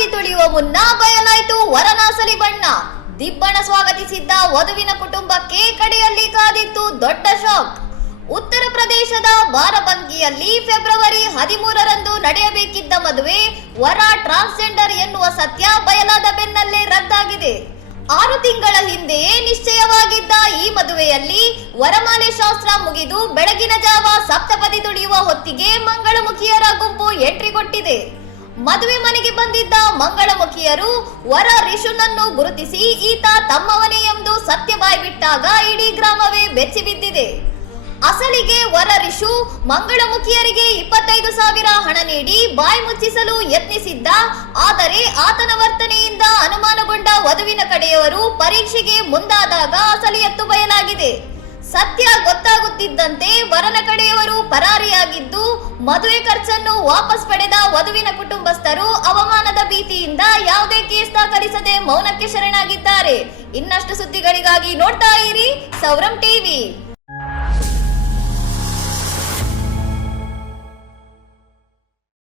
ಸಪ್ತಪದಿ ತುಳಿಯುವ ಮುನ್ನ ಬಯಲಾಯಿತು ವರನ ಅಸಲಿ ಬಣ್ಣ. ದಿಬ್ಬಣ ಸ್ವಾಗತಿಸಿದ್ದ ವಧುವಿನ ಕುಟುಂಬಕ್ಕೆ ಕಡೆಯಲ್ಲಿ ಕಾದಿತ್ತು ದೊಡ್ಡ ಶಾಕ್. ಉತ್ತರ ಪ್ರದೇಶದ ಬಾರಬಂಕಿಯಲ್ಲಿ ಫೆಬ್ರವರಿ 13ರಂದು ನಡೆಯಬೇಕಿದ್ದ ಮದುವೆ ವರ ಟ್ರಾನ್ಸ್ಜೆಂಡರ್ ಎನ್ನುವ ಸತ್ಯ ಬಯಲಾದ ಬೆನ್ನಲ್ಲೇ ರದ್ದಾಗಿದೆ. 6 ತಿಂಗಳ ಹಿಂದೆಯೇ ನಿಶ್ಚಯವಾಗಿದ್ದ ಈ ಮದುವೆಯಲ್ಲಿ ವರಮಾಲೆ ಶಾಸ್ತ್ರ ಮುಗಿದು ಬೆಳಗಿನ ಜಾವ ಸಪ್ತಪದಿ ತುಳಿಯುವ ಹೊತ್ತಿಗೆ ಮಂಗಳಮುಖಿಯರ ಗುಂಪು ಎಂಟ್ರಿ ಕೊಟ್ಟಿದೆ. ಮದುವೆ ಮನೆಗೆ ಬಂದಿದ್ದ ಮಂಗಳಮುಖಿಯರು ವರ ರಿಷುನನ್ನು ಗುರುತಿಸಿ ಈತ ತಮ್ಮವನೇ ಎಂದು ಸತ್ಯ ಬಾಯ್ಬಿಟ್ಟಾಗ ಇಡೀ ಗ್ರಾಮವೇ ಬೆಚ್ಚಿ ಬಿದ್ದಿದೆ. ಅಸಲಿಗೆ ವರ ರಿಷು ಮಂಗಳಮುಖಿಯರಿಗೆ 25,000 ಹಣ ನೀಡಿ ಬಾಯಿ ಮುಚ್ಚಿಸಲು ಯತ್ನಿಸಿದ್ದ. ಆದರೆ ಆತನ ವರ್ತನೆಯಿಂದ ಅನುಮಾನಗೊಂಡ ವಧುವಿನ ಕಡೆಯವರು ಪರೀಕ್ಷೆಗೆ ಮುಂದಾದಾಗ ಅಸಲಿ ಎತ್ತು ಬಯಲಾಗಿದೆ. ಸತ್ಯ ಗೊತ್ತಾಗುತ್ತಿದ್ದಂತೆ ವರನ ಕಡೆಯವರು ಪರಾರಿಯಾಗಿದ್ದು, ಮದುವೆ ಖರ್ಚನ್ನು ವಾಪಸ್ ಪಡೆದ ವಧುವಿನ ಕುಟುಂಬಸ್ಥರು ಅವಮಾನದ ಭೀತಿಯಿಂದ ಯಾವುದೇ ಕೇಸ್ ದಾಖಲಿಸದೆ ಮೌನಕ್ಕೆ ಶರಣಾಗಿದ್ದಾರೆ. ಇನ್ನಷ್ಟು ಸುದ್ದಿಗಳಿಗಾಗಿ ನೋಡ್ತಾ ಇರಿ ಸೌರಂ ಟಿವಿ.